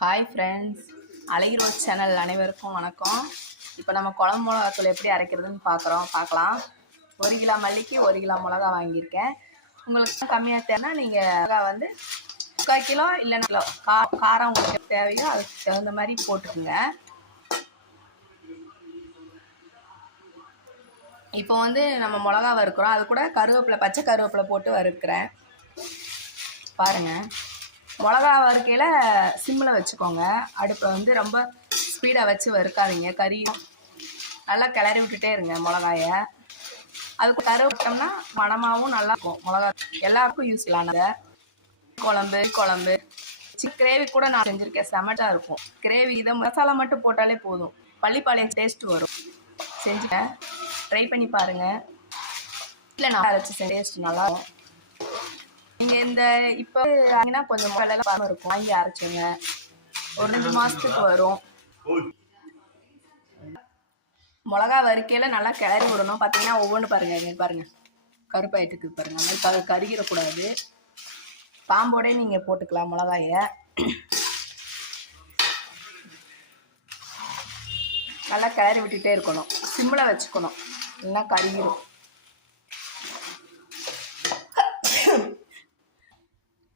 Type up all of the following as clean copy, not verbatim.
Hi friends, அழகி rose channel அனைவருக்கும் வணக்கம். இப்போ நம்ம குழம்பு மிளகாத்தூள் எப்படி அரைக்கிறதுன்னு பார்க்கலாம். 1 கிலோ மல்லிக்கு 1 கிலோ மிளகா வாங்கியிருக்கேன். உங்களுக்கு கம்மியாக தேவைன்னா நீங்கள் வந்து 3/4 கிலோ இல்லைன்னா கிலோ காரம் உங்களுக்கு தேவையோ அதுக்கு தகுந்த மாதிரி போட்டுக்குங்க. இப்போ வந்து நம்ம மிளகா வறுக்கிறோம், அது கூட பச்சை கருவேப்பிலை போட்டு வறுக்கிறேன். பாருங்கள், மிளகா வறுக்கையில் சிம்மில் வச்சுக்கோங்க. அடுப்பை வந்து ரொம்ப ஸ்பீடாக வச்சு வறுக்காதீங்க, கறியும். நல்லா கிளறி விட்டுட்டே இருங்க மிளகாயை. அதுக்கு கருவேப்பிட்டோம்னா மணமாகவும் நல்லாயிருக்கும். மிளகா எல்லாருக்கும் யூஸ் பண்ணலாங்க. குழம்பு கிரேவி கூட நான் செஞ்சுருக்கேன், செமட்டாக இருக்கும். கிரேவி இதை மசாலா மட்டும் போட்டாலே போதும், பள்ளிப்பாளையம் டேஸ்ட்டு வரும். செஞ்சுட்டேன், ட்ரை பண்ணி பாருங்கள். இல்லை நான் அரைச்சி டேஸ்ட் நல்லாயிருக்கும். நீங்கள் இந்த இப்போ வாங்கினா கொஞ்சம் முதலெல்லாம் பணம் இருக்கும், வாங்கி அரைச்சிங்க. ஒரு 2 மாதத்துக்கு வரும். மிளகா வறுக்கையில் நல்லா கிளறி விடணும். பார்த்தீங்கன்னா ஒவ்வொன்று பாருங்கள், இங்கே பாருங்கள், கருப்பாயிட்டுக்கு பாருங்கள். அந்த மாதிரி கருகிடக்கூடாது. பாம்போடே நீங்கள் போட்டுக்கலாம் மிளகாயை. நல்லா கிளறி விட்டுட்டே இருக்கணும், சிம்மில் வச்சுக்கணும், இல்லைன்னா கருகிடும்.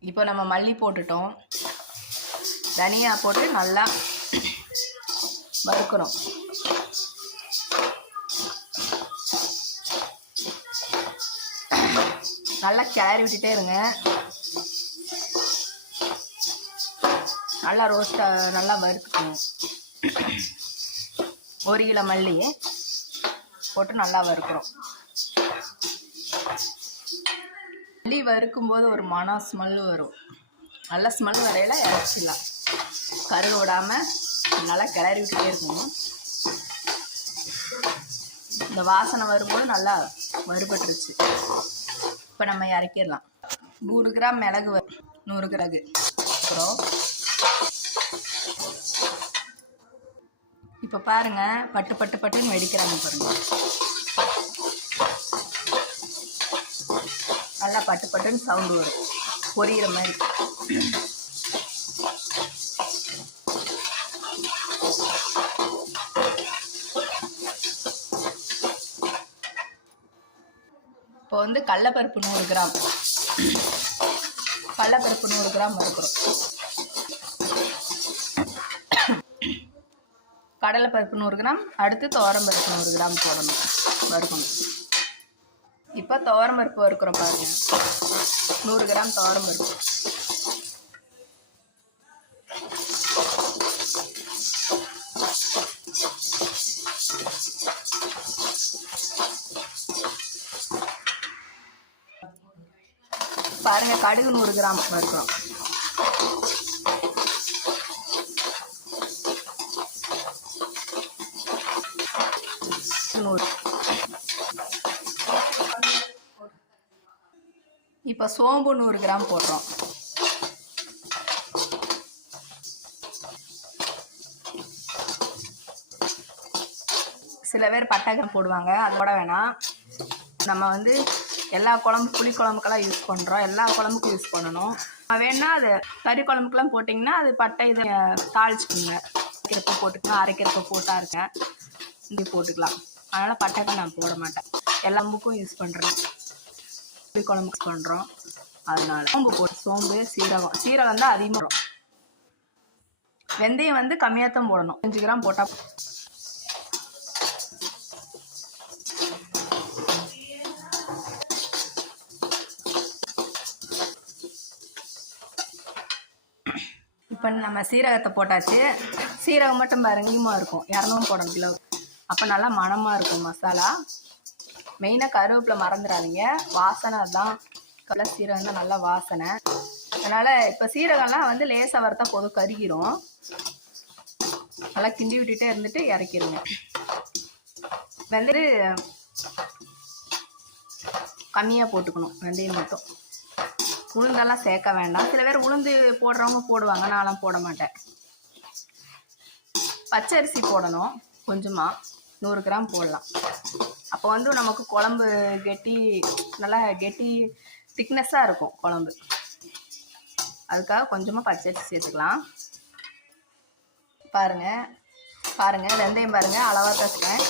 இப்போ நம்ம மல்லி போட்டுட்டோம், தனியா போட்டு நல்லா வறுக்கணும். நல்லா கிளறி விட்டுட்டே இருங்க. நல்லா ரோஸ்ட்டாக நல்லா வறுக்கணும். 1 கிலோ மல்லி போட்டு நல்லா வறுக்கிறோம். மல்லி வறுக்கும்போது ஒரு மனம் ஸ்மெல் வரும். நல்ல ஸ்மெல் வரையில இறச்சிடலாம். கருக விடாமல் நல்லா கிளறி விட்டுட்டே இருக்கணும். இந்த வாசனை வரும்போது நல்லா வறுபட்டுருச்சு. இப்போ நம்ம இறக்கிடலாம். 100 கிராம் மிளகு, 100 கிராம் அப்புறம் இப்போ பாருங்கள், பட்டுன்னு வெடிக்கிறாங்க பாருங்கள். நல்லா பட்டுன்னு சவுண்டு வரும், பொரியிற மாதிரி. இப்போ வந்து கடலைப்பருப்பு 100 கிராம் வறுக்கிறோம். கடலைப்பருப்பு 100 கிராம், அடுத்து துவரம்பருப்பு 100 கிராம் போடணும், வறுக்கணும். இப்போ துவரம்பருப்பு வறுக்கிறோம் பாருங்க, 100 கிராம் துவரம்பருப்பு. பாருங்க, கடுகு 100 கிராம் வறுக்கிறோம். இப்போ சோம்பு 100 கிராம் போடுறோம். சில பேர் பட்டகம் போடுவாங்க, அதோட வேணாம். நம்ம வந்து எல்லா புளி குழம்புக்கெல்லாம் யூஸ் பண்ணுறோம், எல்லா குழம்புக்கும் யூஸ் பண்ணணும். வேணா அது கறி குழம்புக்கெல்லாம் போட்டிங்கன்னா அது பட்டை இதை தாளிச்சுக்குங்க. அரைக்கிறப்ப போட்டுக்கலாம், அரைக்கிறப்ப போட்டா இருக்கேன் இப்படி போட்டுக்கலாம். அதனால் பட்டகம் நான் போட மாட்டேன், எல்லா குழம்புக்கும் யூஸ் பண்ணுறேன். புளி குழம்புக்கு யூஸ் பண்ணுறோம், அதனால சோம்பு சீரகம் தான் அதிகமாக வரும். வெந்தயம் வந்து கம்மியாக தான் போடணும், 5 கிராம் போட்டால். இப்போ நம்ம சீரகத்தை போட்டாச்சு. சீரகம் மட்டும் பாருங்க அதிகமாக இருக்கும், 200 போடணும் கிலோ. அப்போ நல்லா மணமாக இருக்கும் மசாலா. மெயினாக கருவேப்பிலை மறந்துடாதீங்க, வாசனை தான். சீரகம் தான் நல்லா வாசனை. அதனால் இப்போ சீரகம்லாம் வந்து லேசாக வறுத்தா போதும், கருகிரும். நல்லா கிண்டி விட்டுட்டே இருந்துட்டு இறக்கிடுங்க. வெந்தயம் கம்மியாக போட்டுக்கணும், வெந்தயம் மட்டும். உளுந்தெல்லாம் சேர்க்க வேண்டாம். சில பேர் உளுந்து போடுறவங்க போடுவாங்க, நான்லாம் போட மாட்டேன். பச்சரிசி போடணும் கொஞ்சமாக, 100 கிராம் போடலாம். அப்போ வந்து நமக்கு குழம்பு நல்லா திக்னஸாக இருக்கும் குழம்பு. அதுக்காக கொஞ்சமாக பச்சரிசி சேர்த்துக்கலாம். பாருங்கள் வெந்தயம் பாருங்கள் அளவாக கசுறேன்.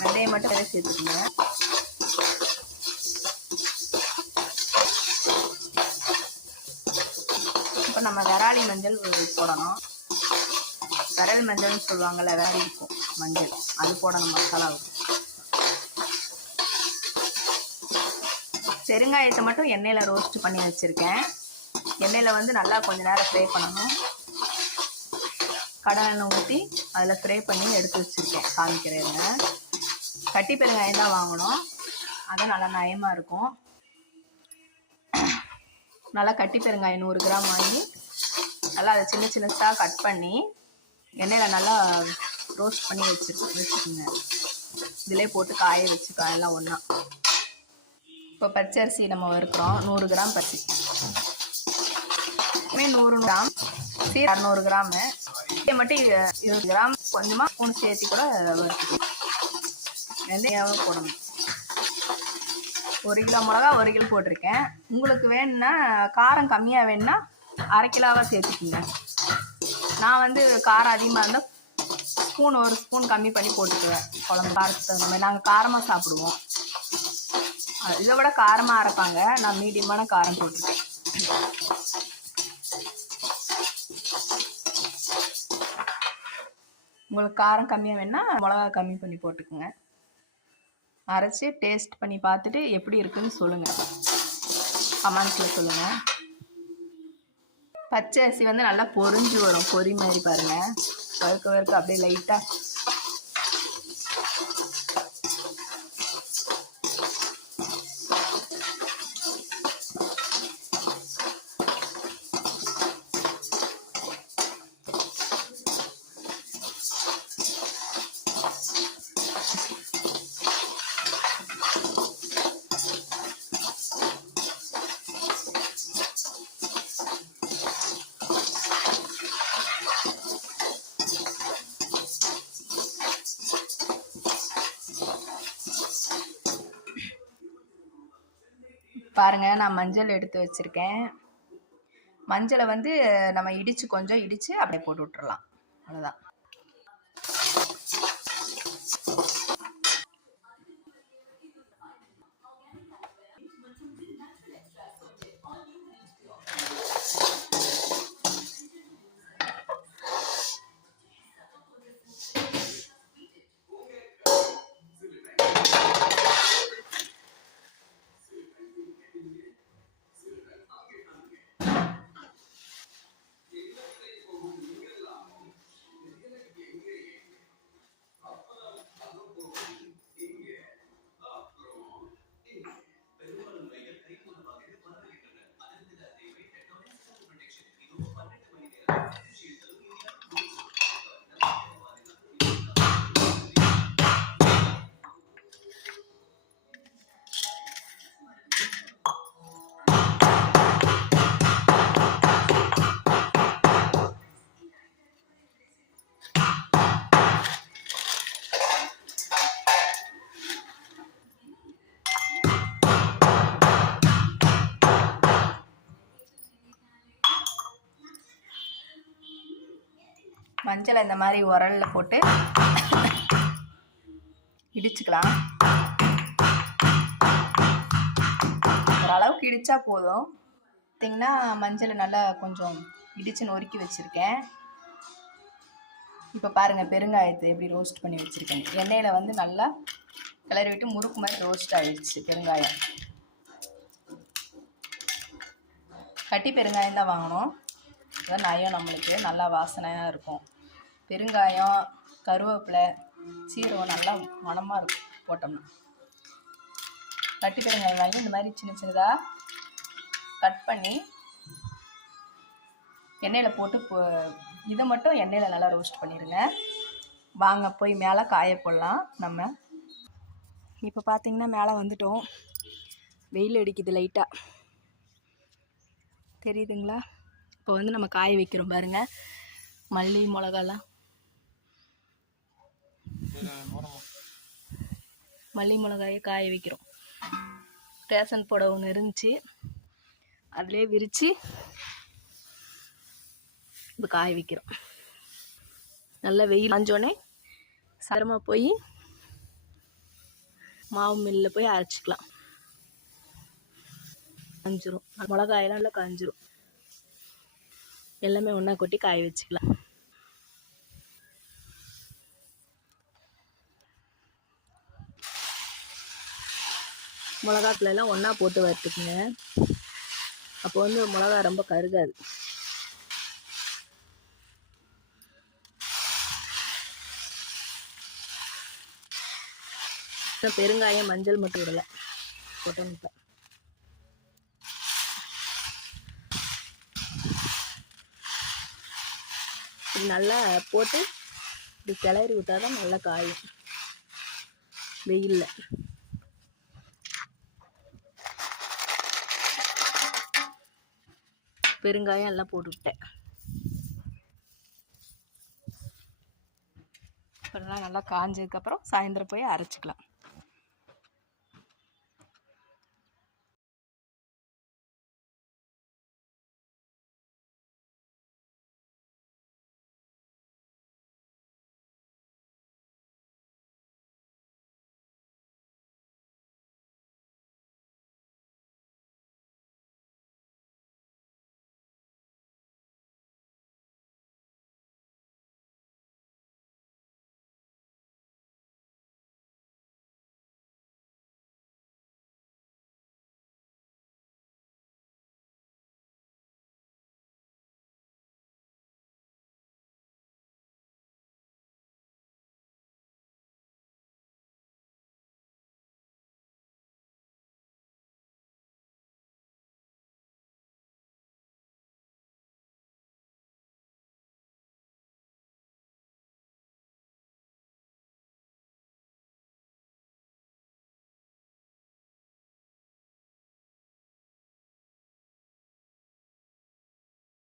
வெந்தயம் மட்டும் வேலை சேர்த்துக்கோங்க. இப்போ நம்ம விராலி மஞ்சள் போடணும். விரல் மஞ்சள்னு சொல்லுவாங்கள்ல, விராலி இருக்கும் மஞ்சள், அது போடணும் மசாலாவுக்கு. பெருங்காயத்தை மட்டும் எண்ணெயில் ரோஸ்ட் பண்ணி வச்சுருக்கேன். எண்ணெயில் வந்து நல்லா கொஞ்சம் நேரம் ஃப்ரை பண்ணணும். கடலை எண்ணெய் ஊற்றி அதில் ஃப்ரை பண்ணி எடுத்து வச்சுருக்கேன், காமிக்கிறேங்க. கட்டி பெருங்காயம் தான் வாங்கணும், அது நல்லா நயமாக இருக்கும். நல்லா கட்டி பெருங்காயம் 100 கிராம் வாங்கி நல்லா அதை சின்ன சின்னதாக கட் பண்ணி எண்ணெயில் நல்லா ரோஸ்ட் பண்ணி வச்சுக்கோங்க. இதிலே போட்டு காய வச்சுக்கலாம் எல்லாம் ஒன்றா. இப்போ பச்சரிசி நம்ம வறுக்கிறோம். 100 கிராம் பச்சை 100 கிராம், 200 கிராமு, இதை மட்டும் 20 கிராம் கொஞ்சமாக ஸ்பூன் சேர்த்து கூட வறுக்கணும். வெந்தயம் போடணும். 1 கிலோ மிளகா 1 கிலோ போட்டிருக்கேன். உங்களுக்கு வேணும்னா காரம் கம்மியாக வேணும்னா அரை கிலோவாக சேர்த்துக்குங்க. நான் வந்து காரம் அதிகமாக இருந்தால் 1 ஸ்பூன் கம்மி பண்ணி போட்டுக்குவேன். குழம்பு காரத்துக்கு தகுந்த மாதிரி. நாங்கள் காரமாக சாப்பிடுவோம். இதை விட காரமாக அரைப்பாங்க, நான் மீடியமான காரம் போட்டுருக்கேன். உங்களுக்கு காரம் கம்மியாக வேணுன்னா மிளகா கம்மி பண்ணி போட்டுக்குங்க. அரைச்சி டேஸ்ட் பண்ணி பார்த்துட்டு எப்படி இருக்குன்னு சொல்லுங்கள், கமெண்ட்ஸில் சொல்லுங்கள். பச்சை அரிசி வந்து நல்லா பொரிஞ்சு வரும், பொரி மாதிரி பாருங்கள். வறுக்க அப்படியே லைட்டாக பாருங்கள். நான் மஞ்சள் எடுத்து வச்சுருக்கேன். மஞ்சளை வந்து நம்ம கொஞ்சம் இடித்து அப்படியே போட்டு விட்டுறலாம், அவ்வளோதான். மஞ்சளை இந்த மாதிரி உரலில் போட்டு இடிச்சுக்கலாம். ஓரளவுக்கு இடித்தா போதும். பார்த்திங்கன்னா மஞ்சளை நல்லா கொஞ்சம் இடித்து நொறுக்கி வச்சுருக்கேன். இப்போ பாருங்கள் பெருங்காயத்தை எப்படி ரோஸ்ட் பண்ணி வச்சுருக்கேன். எண்ணெயில் வந்து நல்லா கிளறி விட்டு முறுக்கு மாதிரி ரோஸ்ட் ஆகிடுச்சு பெருங்காயம். கட்டி பெருங்காயம் தான் வாங்கணும், அதான் நயம் நம்மளுக்கு நல்லா வாசனையாக இருக்கும். பெருங்காயம், கருவேப்பிலை, சீரகம் நல்லா மணமாக இருக்கும் போட்டோம்னா. கட்டி பெருங்காயம் வாங்கி இந்த மாதிரி சின்ன சின்னதாக கட் பண்ணி எண்ணெயில் போட்டு இதை மட்டும் எண்ணெயில் நல்லா ரோஸ்ட் பண்ணிடுங்க. வாங்க போய் மேலே காய போடலாம் நம்ம. இப்போ பார்த்திங்கன்னா மேலே வந்துட்டோம். வெயில் அடிக்குது லைட்டாக, தெரியுதுங்களா? இப்போ வந்து நம்ம காய வைக்கிறோம் பாருங்கள். மல்லி மிளகாலாம், மல்லி மிளகாயை காய வைக்கிறோம். ரேஷன் புடவை ஒன்று இருந்துச்சு, அதிலே விரித்து இப்போ காய வைக்கிறோம். நல்லா வெயில் காஞ்சோடனே சாரமாக போய் மாவு மில்லில் போய் அரைச்சிக்கலாம். காஞ்சிரும், மிளகாயெல்லாம் நல்லா காஞ்சிரும். எல்லாமே ஒன்றா கொட்டி காய வச்சுக்கலாம். மிளகாத்துலலாம் ஒன்றா போட்டு வறுத்துக்குங்க. அப்போ வந்து மிளகா ரொம்ப கருகாது. பெருங்காயம் மஞ்சள் மட்டும் விடலை போட்டோம். இப்போ இது நல்லா போட்டு இப்படி கிளறி விட்டால் தான் நல்லா காயும் வெயிலில். பெருங்காயம் எல்லாம் போட்டுவிட்டேன். அப்புறம் நல்லா காஞ்சதுக்கப்புறம் சாயந்தரம் போய் அரைச்சிக்கலாம்.